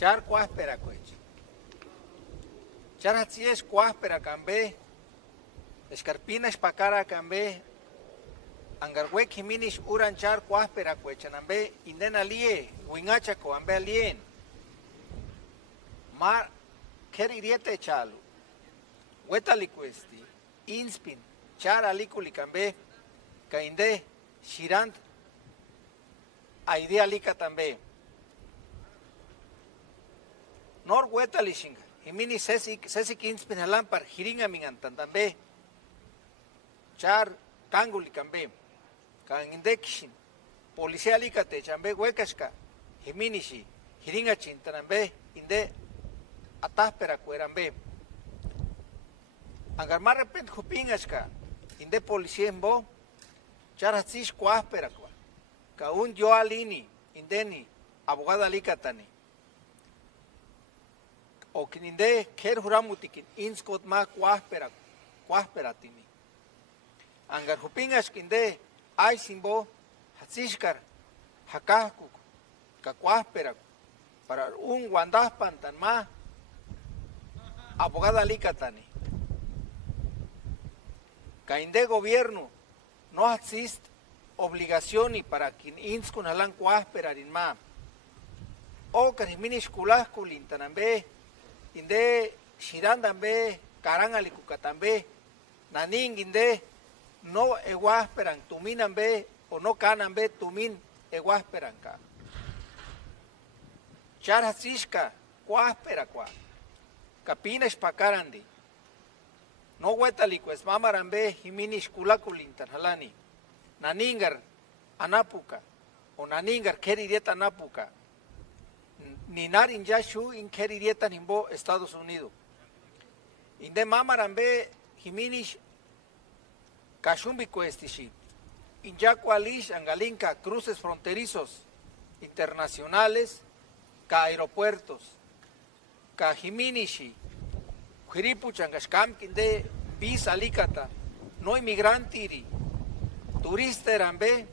char cuáspera coche. Char hatsi es cuáspera cambe, escarpina espacara cambe, angarwe kiminish uran char cuáspera coche, nambe indena lie, wingachaco ambe alien. Mar, ker iriete chalu, wetalicuesti, inspin, char aliculi cambe, kainde, shirant, aidea lika tambe. Nor wetalishinga, himini sesik inspin halampar, hiringa mingantan tambe, char kanguli cambe, kangindekishin, policía alicate, chambe huecasca, himinishi, hiringa chintanambe, inde, ataspera cuerambe. Angarmar repent jupingasca, inde policía en bo, char hatsish cuáspera cua, ka un yo alini, indeni, abogada alicatani. O que inde ker juramutikin, inskot ma cuáspera tini. Angar jupingas kinde, ay simbo, hatsishkar, hakahkuk, ka cuáspera, para un guandaspan tan ma, abogada alicatani. Kainde gobierno no existe obligación y para quien inskun halan cuáspera in ma. O kariminish kulaskulin tanambe, inde shirandambe, karangalikukatambe, naning inde no eguasperan tuminambe o no canambe tumin eguasperan ka. Charhasishka cuáspera kwa. Kapina espacarandi. No huetalicues mamarambe himinish kulakulintan halani. Naningar anapuka o naningar keririeta anapuka. Ninar in yashu in keririeta nimbo Estados Unidos. Inde mamarambe himinish kashumbi cuestishi. In yacualish angalinka cruces fronterizos internacionales ka aeropuertos. Ka himinishi. Jiripuchangashkam kinde visa alicata, no inmigrantiri, turista erambe,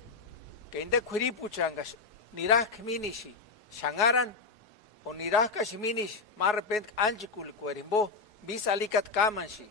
que inde Jiripuchangash, nirak minishi, shangaran, o nirak minish, más repente anchikul cuerimbo, visa alicat kamanshi.